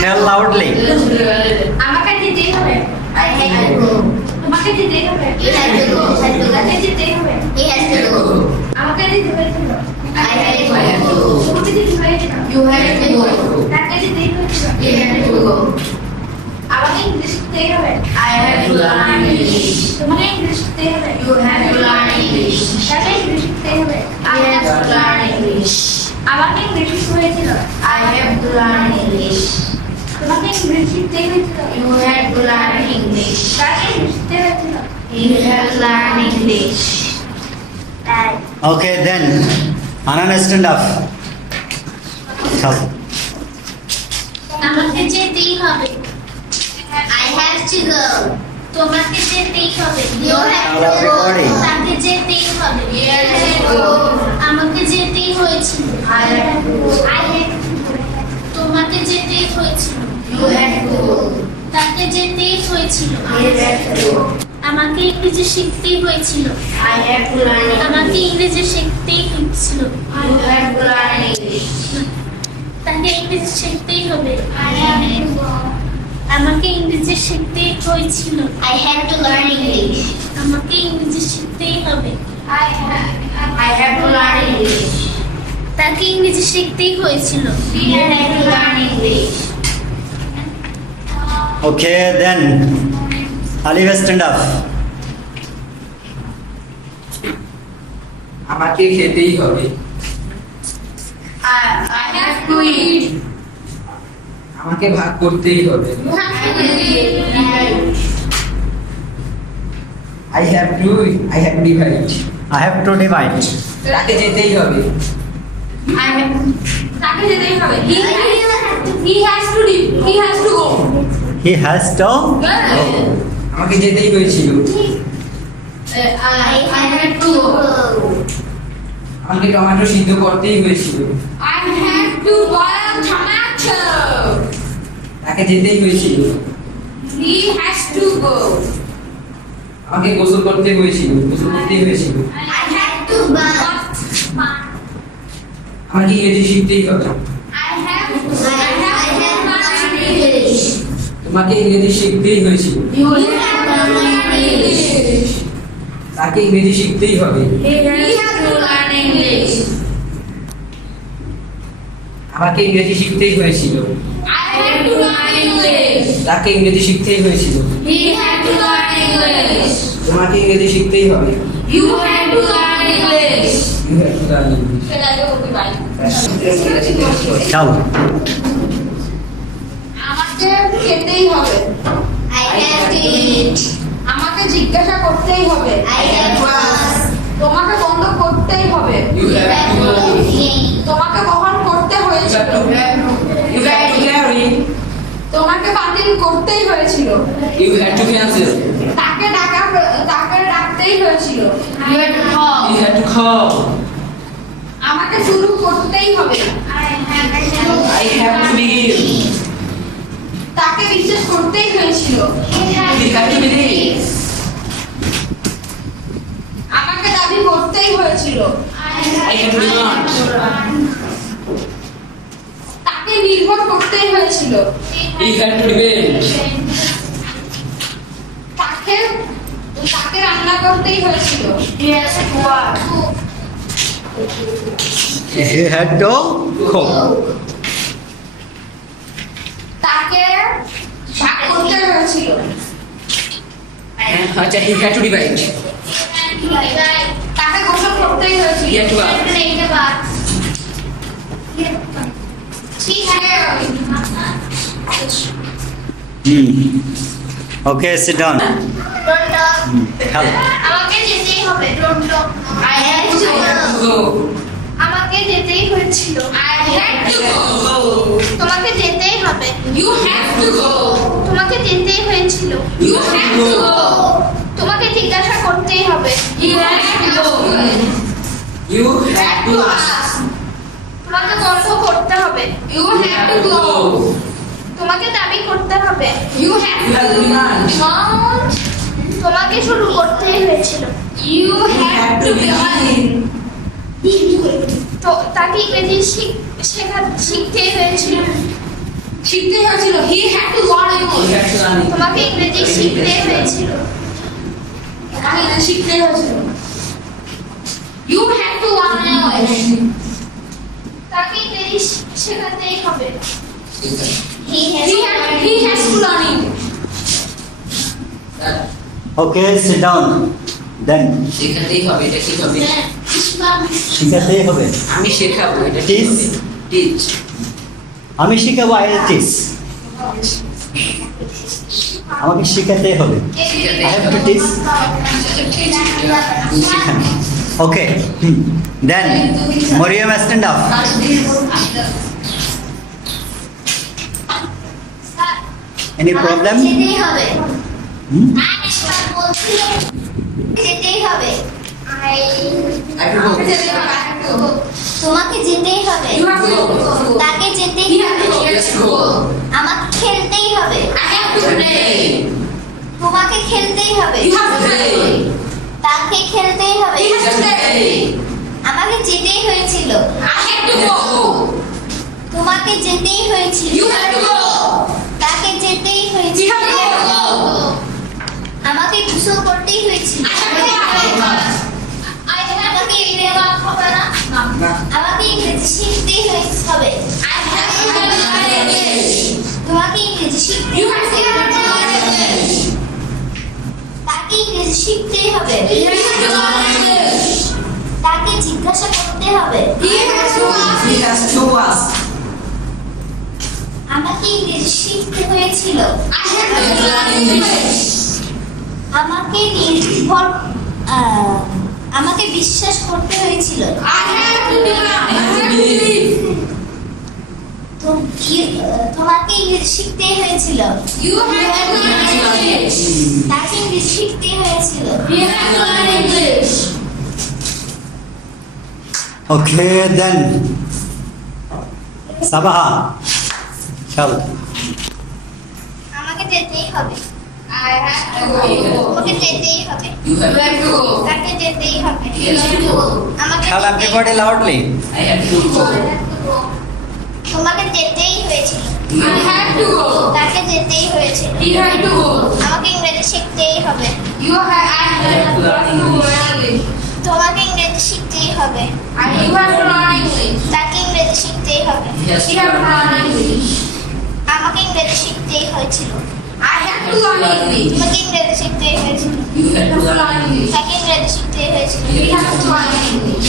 Tell loudly. আমাকে যেতেই হবে। I have to go. তোমাকে যেতেই হবে। You have to go. তোমাকে যেতেই হবে। He has to go. আমাকে যেতে হয়েছিল। I have to go. তোমাকে যেতে হয়েছিল। You have to go. তাকে যেতেই হয়েছিল। He had to go. আমাকে ইংলিশ শিখতেই হবে। I have to learn English. তোমাকে ইংলিশ শিখতেই হবে। You have to learn English. তাকে ইংলিশ শিখতেই হবে। I have to learn English. আমাকে ইংলিশ শিখতে হয়েছিল। I have to learn English. তোমাকে ইংলিশ শিখতেই হয়েছিল। You have to learn English. তাকে ইংলিশ শিখতে হয়েছিল। You have to learn English. Okay, then. Anana, stand up. Tell. আমাকে যেতেই হবে। I have to go. তোমাকে যেতেই হবে। You have to go. তাকে যেতেই হবে। You have to go. আমাকে যেতেই হয়েছিল। I have to go. তোমাকে যেতেই হয়েছিল। You have to go. তাকে যেতেই হয়েছিল। You have to go. আমাকে ইংরেজি শিখতেই হয়েছিল। I have to learn English. আমাকে ইংরেজি শিখতেই হয়েছিল। You have to learn English. তাকে ইংরেজি শিখতেই হবে। I have to go. আমাকে ইংরেজি শিখতেই হয়েছিল। I have to learn English. আমাকে ইংরেজি শিখতেই হবে। I have to learn English. তাকে ইংরেজি শিখতেই হয়েছিল। He had to learn English. Okay, then. Alif, stand up. আমাকে খেতেই হবে। I have to eat. আমাকে ভাগ করতেই হবে। You have to eat. I have to divide. I have to divide. তাকে যেতেই হবে। তাকে যেতেই হবে। He has to leave. He has to go. He has to go. আমাকে যেতেই হয়েছিল। I had to go. আমাকে টমেটো সিদ্ধ করতেই হয়েছিল। I had to boil tomato. তাকে যেতেই হয়েছিল। He has to go. আমাকে গোসল করতেই হয়েছিল। I had to bath. আমাকে ইংরেজি শিখতেই হবে। I have to learn English. তোমাকে ইংরেজি শিখতেই হয়েছিল। You have to learn English. তাকে ইংরেজি শিখতেই হবে। He has to learn English. আমাকে ইংরেজি শিখতেই হয়েছিল। I had to learn English. তাকে ইংরেজি শিখতেই হয়েছিল। He had to learn English. তোমাকে ইংরেজি শিখতেই হবে। You had to learn English. You have to learn English. Tell. আমাকে খেতেই হবে। I have to eat. আমাকে জিজ্ঞাসা করতেই হবে। I have to ask. তোমাকে বন্ধ করতেই হবে। You have to go. তোমাকে বহন করতে হয়েছিল। You have to carry. তোমাকে বাতিল করতেই হয়েছিল। You had to cancel. তাকে ডাকতেই হয়েছিল। You had to call. You had to call. আমাকে শুরু করতেই হবে। I have to begin. তাকে বিশ্বাস করতেই হয়েছিল। You have to believe. আমাকে দাবি করতেই হয়েছিল। I have to demand. তাকে নির্ভর করতেই হয়েছিল। You had to depend. তাকে রান্না করতেই হয়েছিল। He has to work. He had to cook. তাকে ভাগ করতে হয়েছিল। আচ্ছা, he had to divide. তাকে গোসল করতেই হয়েছিল। He had to ask. Take a bath. She had Okay, sit down. Don't talk. Tell. আমাকে যেতেই হবে। Don't talk. I had to go. Go. আমাকে যেতেই হয়েছিল। I had to go. তোমাকে যেতেই হবে। You have to go. তোমাকে যেতেই হয়েছিল। You have to go. তোমাকে জিজ্ঞাসা করতেই হবে। You have to go. You had to ask. তোমাকে গল্প করতে হবে। You have to go. তোমাকে দাবি করতে হবে। You have You have to demand. তোমাকে শুরু করতেই হয়েছিল। You have to begin. তো তাকে ইংরেজি শিখতেই হয়েছিল। শিখতে হয়েছিল। He had to learn He English. had to learn English. তোমাকে ইংরেজি শিখতে হয়েছিল। আমি শিখতে হয়েছিল। You had to learn English. তাকে ইংরেজি শেখাতেই হবে। He He has to learn English. Okay, sit down. Then শেখাতেই হবে, এটা ঠিক হবে। শিখাতেই হবে। আমি শেখাবো, এটা ঠিক Teach. হবে। Teach. আমি শিখাবো, আই উইল টিচ। আমাকে শিখাতেই হবে। I have to teach. শিখানো। Okay. Then Mariam, stand up. Any problem? যেতেই হবে। Hmm? আরেকবার বলছি, যেতেই হবে। I have to go. তোমাকে যেতেই হবে। You have to go. তাকে যেতেই He হবে। has to go. আমাকে খেলতেই হবে। I have to play. তোমাকে খেলতেই হবে। You have to play. তাকে খেলতেই হবে। He has to play. আমাকে যেতেই হয়েছিল। I have to go. তোমাকে যেতেই হয়েছিল। You have to go. তাকে যেতেই He হয়েছিল। has to go. আমাকে গোসল করতেই হয়েছিল। I have to go. আমাকে ইংরেজি হবে না। আমাকে ইংরেজি শিখতেই হবে। I have to learn English. তোমাকে ইংরেজি শিখতেই You have to learn English. তাকে ইংরেজি শিখতেই হবে। He has to learn English. তাকে জিজ্ঞাসা করতে হবে। He has to ask. He has to ask. আমাকে ইংরেজি শিখতে হয়েছিল। I have to learn English. আমাকে আমাকে বিশ্বাস করতে হয়েছিল। I have to believe. তোমাকে ইংরেজি শিখতেই হয়েছিল। You have to learn English. তাকে ইংরেজি শিখতেই হয়েছিল। He has to learn English. Okay, then Sabaha. চল। আমাকে যেতেই হবে। I have to go. তোমাকে যেতেই হবে। You You have have to go. তাকে যেতেই হবে। Yes, you go. আমাকে Tell যেতেই- everybody loudly. I have to go. তোমাকে যেতেই হয়েছিল। I have to go. তাকে যেতেই হয়েছিল। He had to go. আমাকে ইংরেজি শিখতেই হবে। You have I have to learn English. তোমাকে ইংরেজি শিখতেই হবে। And you have to learn English. তাকে ইংরেজি শিখতেই হবে। He has You to have to learn learn English. আমাকে ইংরেজি শিখতেই হয়েছিল। I have to learn English. তোমাকে ইংরেজি শিখতেই হয়েছিল। You have to learn English. তাকে ইংরেজি শিখতেই হয়েছিল। He has to learn English.